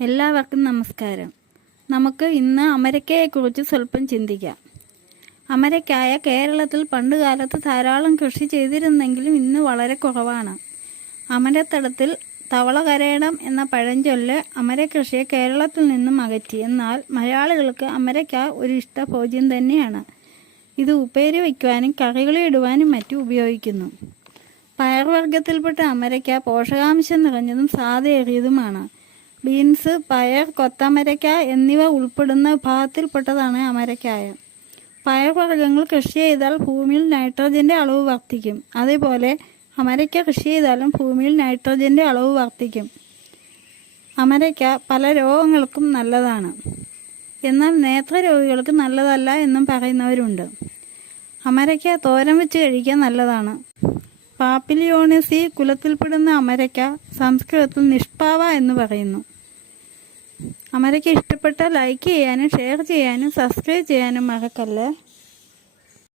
എല്ലാവർക്കും നമസ്കാരം. നമുക്ക് ഇന്ന് അമരക്കയെക്കുറിച്ച് സ്വല്പം ചിന്തിക്കാം. അമരക്കായ കേരളത്തിൽ പണ്ടുകാലത്ത് ധാരാളം കൃഷി ചെയ്തിരുന്നെങ്കിലും ഇന്ന് വളരെ കുറവാണ്. അമരത്തടത്തിൽ തവള കരയണം എന്ന പഴഞ്ചൊല്ല് അമരക്കൃഷിയെ കേരളത്തിൽ നിന്നും അകറ്റി. എന്നാൽ മലയാളികൾക്ക് അമരക്ക ഒരു ഇഷ്ടഭോജ്യം തന്നെയാണ്. ഇത് ഉപ്പേരി വയ്ക്കുവാനും കറികളിടുവാനും മറ്റും ഉപയോഗിക്കുന്നു. പയർവർഗ്ഗത്തിൽപ്പെട്ട അമരക്ക പോഷകാംശം നിറഞ്ഞതും സ്വാദേറിയതുമാണ്. ബീൻസ്, പയർ, കൊത്തമരക്ക എന്നിവ ഉൾപ്പെടുന്ന വിഭാഗത്തിൽപ്പെട്ടതാണ് അമരക്കായ. പയർവർഗ്ഗങ്ങൾ കൃഷി ചെയ്താൽ ഭൂമിയിൽ നൈട്രജന്റെ അളവ് വർദ്ധിക്കും. അതേപോലെ അമരക്ക കൃഷി ചെയ്താലും ഭൂമിയിൽ നൈട്രജന്റെ അളവ് വർദ്ധിക്കും. അമരക്ക പല രോഗങ്ങൾക്കും നല്ലതാണ്. എന്നാൽ നേത്രരോഗികൾക്ക് നല്ലതല്ല എന്നും പറയുന്നവരുണ്ട്. അമരക്ക തോരൻ വെച്ച് കഴിക്കാൻ നല്ലതാണ്. പാപ്പിലിയോണേസി കുലത്തിൽപ്പെടുന്ന അമരക്ക സംസ്കൃതത്തിൽ നിഷ്പാവ എന്ന് പറയുന്നു. അമരക്ക ഇഷ്ടപ്പെട്ടാൽ ലൈക്ക് ചെയ്യാനും ഷെയർ ചെയ്യാനും സബ്സ്ക്രൈബ് ചെയ്യാനും മറക്കല്ലേ.